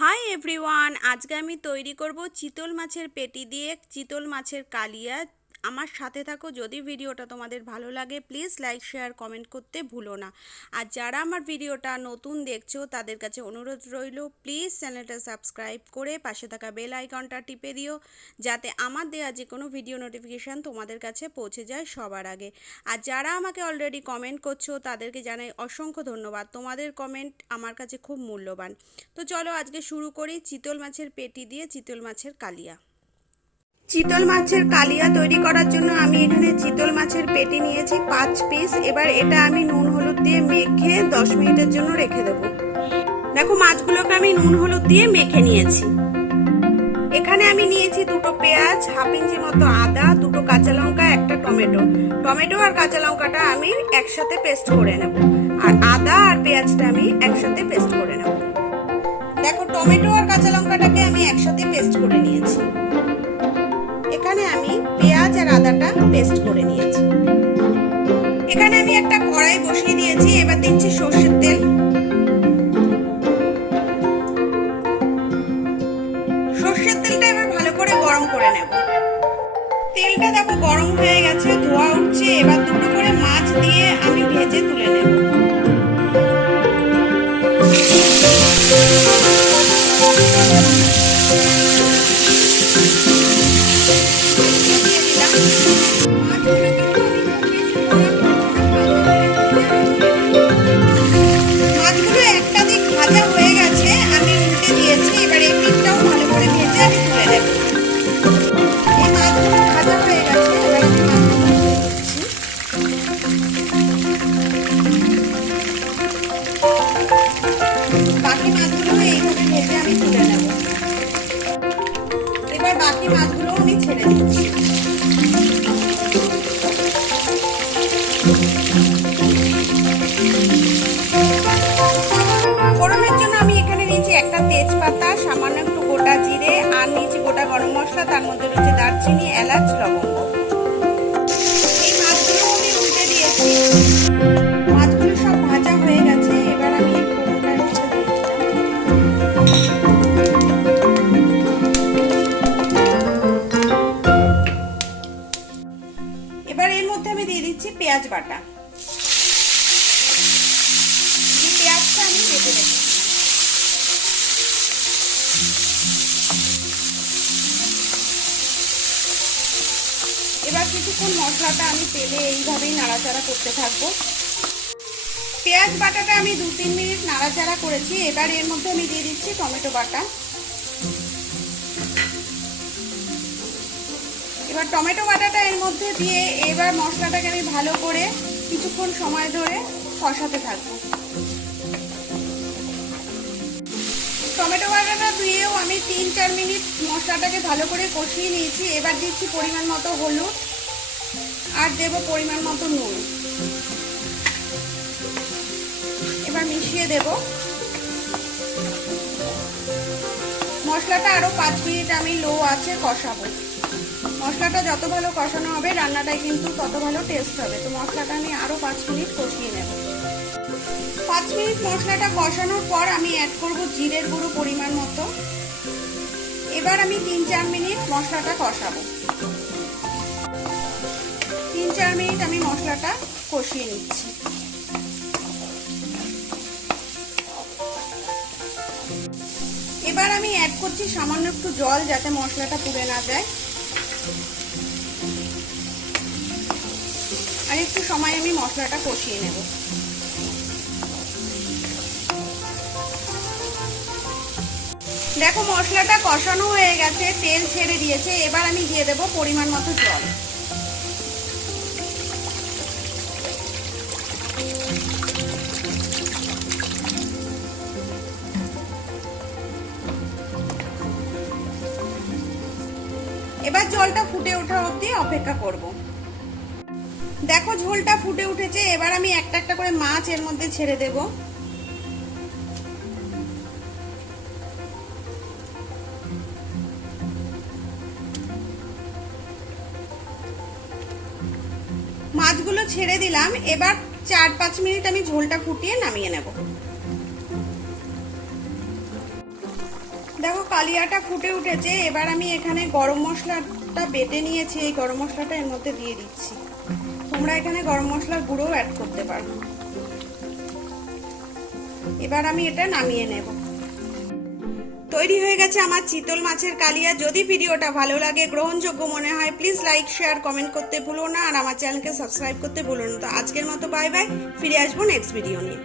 Hi everyone, আজকে আমি তৈরি করব চিতল মাছের পেটি দিয়ে চিতল মাছের কালিয়া। আমার সাথে থাকো। যদি ভিডিওটা তোমাদের ভালো লাগে প্লিজ লাইক শেয়ার কমেন্ট করতে ভুলো না। আর যারা আমার ভিডিওটা নতুন দেখছো তাদের কাছে অনুরোধ রইল, প্লিজ চ্যানেলটা সাবস্ক্রাইব করে পাশে থাকা বেল আইকনটা টিপে দিও, যাতে আমার দেওয়া যে কোনো ভিডিও নোটিফিকেশান তোমাদের কাছে পৌঁছে যায় সবার আগে। আর যারা আমাকে অলরেডি কমেন্ট করছো তাদেরকে জানাই অসংখ্য ধন্যবাদ। তোমাদের কমেন্ট আমার কাছে খুব মূল্যবান। তো চলো আজকে শুরু করি চিতল মাছের পেটি দিয়ে চিতল মাছের কালিয়া। চিতল মাছের কালিয়া তৈরি করার জন্য আমি এখানে চিতল মাছের পেটি নিয়েছি 5 পিস। এবার এটা আমি নুন হলুদ দিয়ে মেখে 10 মিনিটের জন্য রেখে দেব। দেখো মাছগুলোকে আমি নুন হলুদ দিয়ে মেখে নিয়েছি। এখানে আমি নিয়েছি দুটো পেঁয়াজ, হাফ ইঞ্চি মতো আদা, দুটো কাঁচা লঙ্কা, একটা টমেটো আর কাঁচা লঙ্কাটা আমি একসাথে পেস্ট করে নেব, আর আদা আর পেঁয়াজটা আমি একসাথে পেস্ট করে নেব। দেখো টমেটো আর কাঁচা লঙ্কাটাকে আমি একসাথে পেস্ট করে নিয়েছি। এখানে আমি পেঁয়াজ আর আদাটা পেস্ট করে নিয়েছি। এখানে আমি একটা কড়াই বসিয়ে দিয়েছি। এবার দিচ্ছি সরষের তেল। সরষের তেলটা এবার ভালো করে গরম করে নেব। তেলটা দেখো গরম হয়ে গেছে, ধোয়া উঠছে। এবার দুটো করে মাছ দিয়ে আমি ভেজে তুলে নেব। মাছগুলো একটা দিক ভাজা হয়ে গেছে, আমি উল্টে দিয়েছি। এবার এই পিঠটাও ভালো করে ভেজে আমি তুলে নেব। এই মাছগুলো ভাজা হয়ে গেছে, এবার আমি মাছগুলো দিচ্ছি। বাকি মাছগুলো এইভাবে ভেজে আমি তুলে নেব। এবার বাকি মাছগুলো আমি ছেড়ে দিচ্ছি। ফোড়নের জন্য আমি এখানে নিয়েছি একটা তেজপাতা, সামান্য একটু গোটা জিরে, আর নিয়েছি গোটা গরম মশলা, তার মধ্যে রয়েছে দারচিনি, এলাচ, লবঙ্গ। এই মাছগুলো আমি উল্টে দিয়েছি। মাছগুলো সব ভাজা হয়ে গেছে। এবার আমি এই ফোড়নটার মধ্যে দিয়ে দিলাম। এবার এর মধ্যে আমি দিয়ে দিচ্ছি পেঁয়াজ বাটা। এই পেঁয়াজটা আমি বেটে রেখেছি। এবার কিছুক্ষণ মশলাটা আমি তেলে এইভাবেই নাড়াচাড়া করতে থাকবো। পেঁয়াজ বাটাটা আমি 2-3 মিনিট নাড়াচাড়া করেছি। এবার এর মধ্যে আমি দিয়ে দিচ্ছি টমেটো বাটা। এবার টমেটো বাটাটা এর মধ্যে দিয়ে এবার মশলাটাকে আমি ভালো করে কিছুক্ষণ সময় ধরে কষাতে থাকবো। টমেটো বাটাটা দিয়েও আমি 3-4 মিনিট মশলাটাকে ভালো করে কষিয়ে নিয়েছি। এবার দিচ্ছি পরিমাণ মতো হলুদ আর দেব পরিমাণ মতো নুন। এবার মিশিয়ে দেব। মশলাটা আরো 5 মিনিট আমি লো আঁচে কষাবো। মশলাটা যত ভালো কষানো হবে রান্নাটায় কিন্তু তত ভালো টেস্ট হবে। তো মশলাটা আমি আরো 5 মিনিট কষিয়ে নেব। 5 মিনিট মশলাটা কষানোর পর আমি অ্যাড করব জিরের গুঁড়ো পরিমাণ মতো। এবার আমি 3-4 মিনিট মশলাটা কষাবো। 3-4 মিনিট আমি মশলাটা কষিয়ে নিচ্ছি। এবার আমি অ্যাড করছি সামান্য একটু জল, যাতে মশলাটা পুড়ে না যায়। আর একটু সময় আমি মশলাটা কষিয়ে নেব। দেখো মশলাটা কষানো হয়ে গেছে, তেল ছেড়ে দিয়েছে। এবার আমি দিয়ে দেব পরিমাণ মতো জল। এবার জলটা ফুটে ওঠা অবধি অপেক্ষা করব। দেখো ঝোলটা ফুটে উঠেছে। এবার আমি একটা একটা করে মাছ এর মধ্যে ছেড়ে দেব। মাছগুলো ছেড়ে দিলাম। এবার 4-5 মিনিট আমি ঝোলটা ফুটিয়ে নামিয়ে নেব। দেখো কালিয়াটা ফুটে উঠেছে। এবার আমি এখানে গরম মশলাটা বেটে নিয়েছি, এই গরম মশলাটা এর মধ্যে দিয়ে দিচ্ছি। তোমরা এখানে গরম মশলার গুঁড়োও অ্যাড করতে পারো। এবার আমি এটা নামিয়ে নেব। তৈরি হয়ে গেছে আমার চিতল মাছের কালিয়া। যদি ভিডিওটা ভালো লাগে, গ্রহণযোগ্য মনে হয়, প্লিজ লাইক শেয়ার কমেন্ট করতে ভুলো না, আর আমার চ্যানেলকে সাবস্ক্রাইব করতে ভুলো না। তো আজকের মতো বাই বাই, ফিরে আসবো নেক্সট ভিডিও নিয়ে।